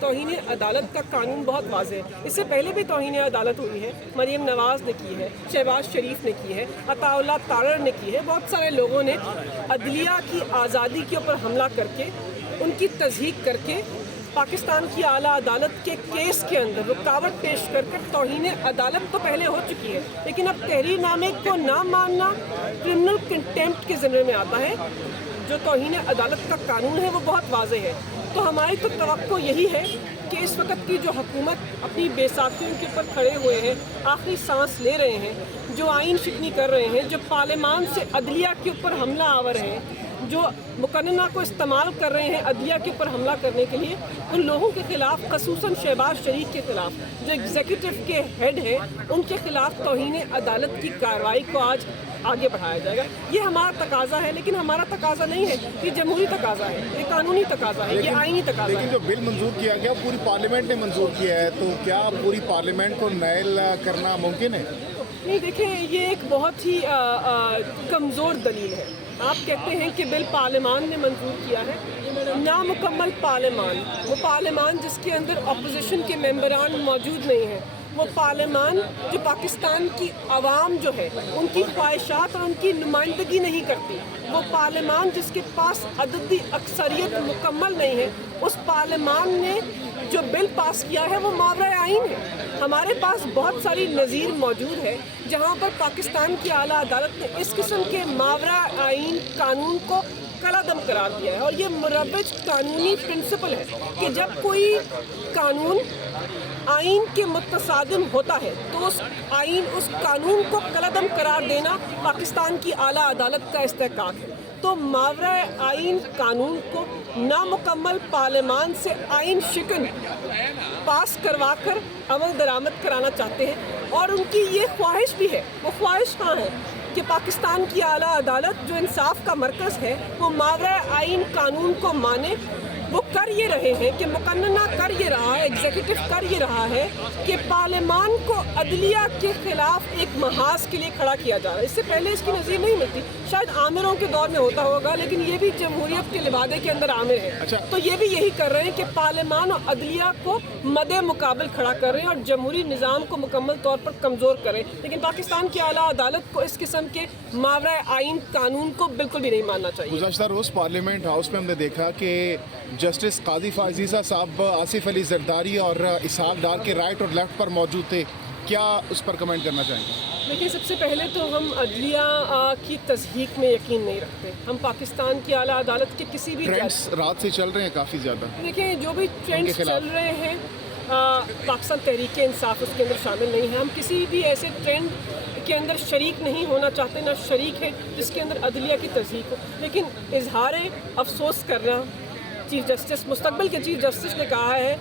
توہین عدالت کا قانون بہت واضح ہے. اس سے پہلے بھی توہین عدالت ہوئی ہے. مریم نواز نے کی ہے, شہباز شریف نے کی ہے, عطا اللہ تارڑ نے کی ہے. بہت سارے لوگوں نے عدلیہ کی آزادی کے اوپر حملہ کر کے, ان کی تضحیق کر کے, پاکستان کی اعلیٰ عدالت کے کیس کے اندر رکاوٹ پیش کر کر توہین عدالت تو پہلے ہو چکی ہے, لیکن اب تحریر نامے کو نہ ماننا کرمنل کنٹیمپٹ کے ذمے میں آتا ہے. جو توہین عدالت کا قانون ہے وہ بہت واضح ہے. تو ہماری تو توقع یہی ہے کہ اس وقت کی جو حکومت اپنی بے ساکھیوں کے اوپر کھڑے ہوئے ہیں, آخری سانس لے رہے ہیں, جو آئین شکنی کر رہے ہیں, جو پارلیمان سے عدلیہ کے اوپر حملہ آور ہیں, جو مقننہ کو استعمال کر رہے ہیں عدلیہ کے اوپر حملہ کرنے کے لیے, ان لوگوں کے خلاف, خصوصاً شہباز شریف کے خلاف جو ایگزیکٹو کے ہیڈ ہیں, ان کے خلاف توہین عدالت کی کارروائی کو آج آگے بڑھایا جائے گا. یہ ہمارا تقاضا ہے, لیکن ہمارا تقاضا نہیں ہے, یہ جمہوری تقاضا ہے, یہ قانونی تقاضا ہے, یہ آئینی تقاضا ہے. لیکن جو بل منظور کیا گیا پوری پارلیمنٹ نے منظور کیا ہے, تو کیا پوری پارلیمنٹ کو نائل کرنا ممکن ہے؟ نہیں, دیکھیں, یہ ایک بہت ہی کمزور دلیل ہے. آپ کہتے ہیں کہ بل پارلیمان نے منظور کیا ہے. نامکمل پارلیمان, وہ پارلیمان جس کے اندر اپوزیشن کے ممبران موجود نہیں ہیں, وہ پارلیمان جو پاکستان کی عوام جو ہے ان کی خواہشات اور ان کی نمائندگی نہیں کرتی, وہ پارلیمان جس کے پاس عددی اکثریت مکمل نہیں ہے, اس پارلیمان نے جو بل پاس کیا ہے وہ ماورائے آئین ہے. ہمارے پاس بہت ساری نظیر موجود ہے جہاں پر پاکستان کی اعلیٰ عدالت نے اس قسم کے ماورائے آئین قانون کو کالعدم قرار دیا ہے. اور یہ مروج قانونی پرنسپل ہے کہ جب کوئی قانون آئین کے متصادم ہوتا ہے تو اس قانون کو کالعدم قرار دینا پاکستان کی اعلیٰ عدالت کا استحقاق ہے. تو ماورائے آئین قانون کو نامکمل پارلیمان سے آئین شکن پاس کروا کر عمل درآمد کرانا چاہتے ہیں, اور ان کی یہ خواہش بھی ہے. وہ خواہش کہاں ہے کہ پاکستان کی اعلیٰ عدالت جو انصاف کا مرکز ہے وہ ماورائے آئین قانون کو مانے. وہ کر یہ رہے ہیں کہ مقننہ کر یہ رہا ہے, ایگزیکٹو کر یہ رہا ہے کہ پارلیمان کو عدلیہ کے خلاف ایک محاذ کے لیے کھڑا کیا جا رہا ہے. اس سے پہلے اس کی نظیر نہیں ملتی. شاید عامروں کے دور میں ہوتا ہوگا, لیکن یہ بھی جمہوریت کے لبادے کے اندر عامر ہے. تو یہ بھی یہی کر رہے ہیں کہ پارلیمان اور عدلیہ کو مد مقابل کھڑا کر رہے ہیں اور جمہوری نظام کو مکمل طور پر کمزور کر رہے ہیں. لیکن پاکستان کی اعلیٰ عدالت کو اس قسم کے ماورائے آئین قانون کو بالکل بھی نہیں ماننا چاہیے. گزشتہ روز پارلیمنٹ ہاؤس میں ہم نے دیکھا کہ جسٹس قاضی فائزیزہ صاحب آصف علی زرداری اور اسحاق ڈار کے رائٹ اور لیفٹ پر موجود تھے. کیا اس پر کمنٹ کرنا چاہیں گے؟ دیکھیے, سب سے پہلے تو ہم عدلیہ کی تضحیک میں یقین نہیں رکھتے. ہم پاکستان کی اعلیٰ عدالت کے کسی بھی ٹرینڈز رات سے چل رہے ہیں کافی زیادہ. دیکھیں, جو بھی ٹرینڈز چل رہے ہیں, پاکستان تحریک انصاف اس کے اندر شامل نہیں ہے. ہم کسی بھی ایسے ٹرینڈ کے اندر شریک نہیں ہونا چاہتے, نہ شریک ہے جس کے اندر عدلیہ کی تضحیک ہو. لیکن اظہار افسوس کرنا, چیف جسٹس, مستقبل کے چیف جسٹس نے کہا ہے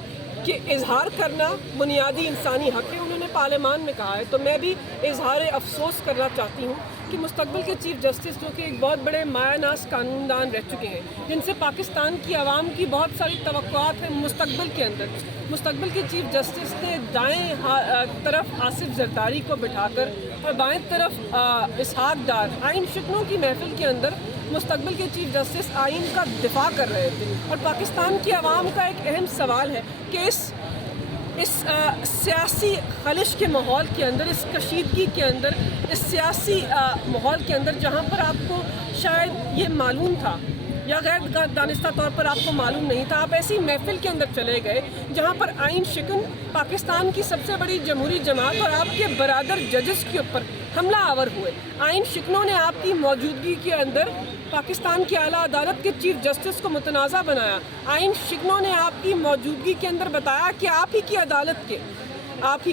کہ اظہار کرنا بنیادی انسانی حق ہے. انہوں نے پارلیمان میں کہا ہے. تو میں بھی اظہار افسوس کرنا چاہتی ہوں کہ مستقبل کے چیف جسٹس, جو کہ ایک بہت بڑے مایہ ناز قانون دان رہ چکے ہیں, جن سے پاکستان کی عوام کی بہت ساری توقعات ہیں مستقبل کے اندر, مستقبل کے چیف جسٹس نے دائیں طرف آصف زرداری کو بٹھا کر اور بائیں طرف اسحاق ڈار آئین شکنوں کی محفل کے اندر مستقبل کے چیف جسٹس آئین کا دفاع کر رہے تھے. اور پاکستان کی عوام کا ایک اہم سوال ہے کہ اس سیاسی خلش کے ماحول کے اندر, اس کشیدگی کے اندر, اس سیاسی ماحول کے اندر جہاں پر آپ کو شاید یہ معلوم تھا یا غیر دانستہ طور پر آپ کو معلوم نہیں تھا, آپ ایسی محفل کے اندر چلے گئے جہاں پر آئین شکن پاکستان کی سب سے بڑی جمہوری جماعت اور آپ کے برادر ججز کے اوپر حملہ آور ہوئے. آئین شکنوں نے آپ کی موجودگی کے اندر پاکستان کی اعلیٰ عدالت کے چیف جسٹس کو متنازع بنایا. آئین شکنوں نے آپ کی موجودگی کے اندر بتایا کہ آپ ہی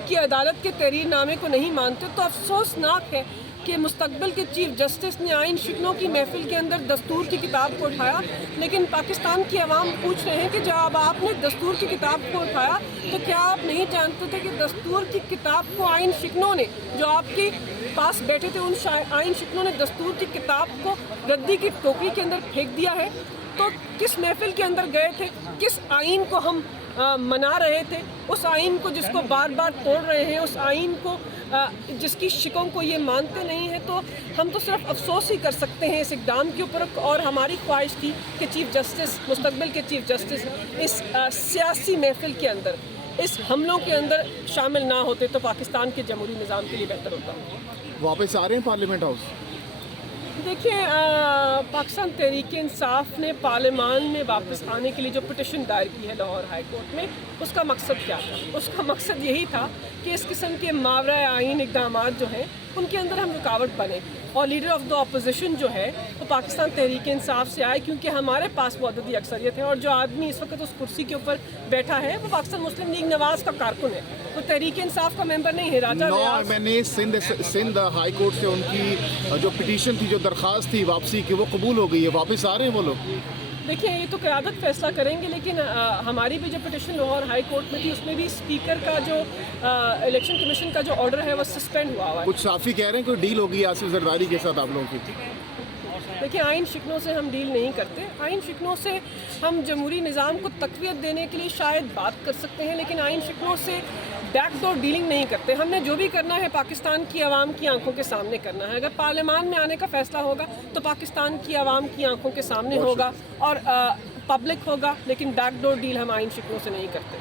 کی عدالت کے تحریر نامے کو نہیں مانتے. تو افسوسناک ہے کہ مستقبل کے چیف جسٹس نے آئین شکنوں کی محفل کے اندر دستور کی کتاب کو اٹھایا, لیکن پاکستان کی عوام پوچھ رہے ہیں کہ جب آپ نے دستور کی کتاب کو اٹھایا تو کیا آپ نہیں جانتے تھے کہ دستور کی کتاب کو آئین شکنوں نے, جو آپ کے پاس بیٹھے تھے, ان آئین شکنوں نے دستور کی کتاب کو ردی کی ٹوکری کے اندر پھینک دیا ہے. تو کس محفل کے اندر گئے تھے, کس آئین کو ہم منا رہے تھے, اس آئین کو جس کو بار بار توڑ رہے ہیں, اس آئین کو جس کی شکوں کو یہ مانتے نہیں ہیں. تو ہم تو صرف افسوس ہی کر سکتے ہیں اس اقدام کے اوپر, اور ہماری خواہش تھی کہ چیف جسٹس, مستقبل کے چیف جسٹس اس سیاسی محفل کے اندر, اس حملوں کے اندر شامل نہ ہوتے تو پاکستان کے جمہوری نظام کے لیے بہتر ہوتا. واپس آ رہے ہیں پارلیمنٹ ہاؤس؟ دیکھیں, پاکستان تحریک انصاف نے پارلیمان میں واپس آنے کے لیے جو پٹیشن دائر کی ہے لاہور ہائی کورٹ میں, اس کا مقصد کیا تھا؟ اس کا مقصد یہی تھا کہ اس قسم کے ماورا آئین اقدامات جو ہیں ان کے اندر ہم رکاوٹ بنے, اور لیڈر آف دا اپوزیشن جو ہے وہ پاکستان تحریک انصاف سے آئے, کیونکہ ہمارے پاس وہ عددی اکثریت ہے, اور جو آدمی اس وقت اس کرسی کے اوپر بیٹھا ہے وہ پاکستان مسلم لیگ نواز کا کارکن ہے, وہ تحریک انصاف کا ممبر نہیں ہے. راجہ ریاض میں نے سندھ ہائی کورٹ سے ان کی جو پٹیشن تھی, جو درخواست تھی واپسی کی, وہ قبول ہو گئی ہے, واپس آ رہے ہیں وہ لوگ. دیکھیں, یہ تو قیادت فیصلہ کریں گے, لیکن ہماری بھی جو پٹیشن لاہور ہائی کورٹ میں تھی اس میں بھی اسپیکر کا جو الیکشن کمیشن کا جو آرڈر ہے وہ سسپینڈ ہوا ہے. کچھ صافی کہہ رہے ہیں کوئی ڈیل ہوگی آصف زرداری کے ساتھ آپ لوگوں کی؟ دیکھیں, آئین شکنوں سے ہم ڈیل نہیں کرتے. آئین شکنوں سے ہم جمہوری نظام کو تقویت دینے کے لیے شاید بات کر سکتے ہیں, لیکن آئین شکنوں سے بیک ڈور ڈیلنگ نہیں کرتے. ہم نے جو بھی کرنا ہے پاکستان کی عوام کی آنکھوں کے سامنے کرنا ہے. اگر پارلیمان میں آنے کا فیصلہ ہوگا تو پاکستان کی عوام کی آنکھوں کے سامنے ہوگا اور پبلک ہوگا, لیکن بیک ڈور ڈیل ہم آئین شکنوں سے نہیں کرتے.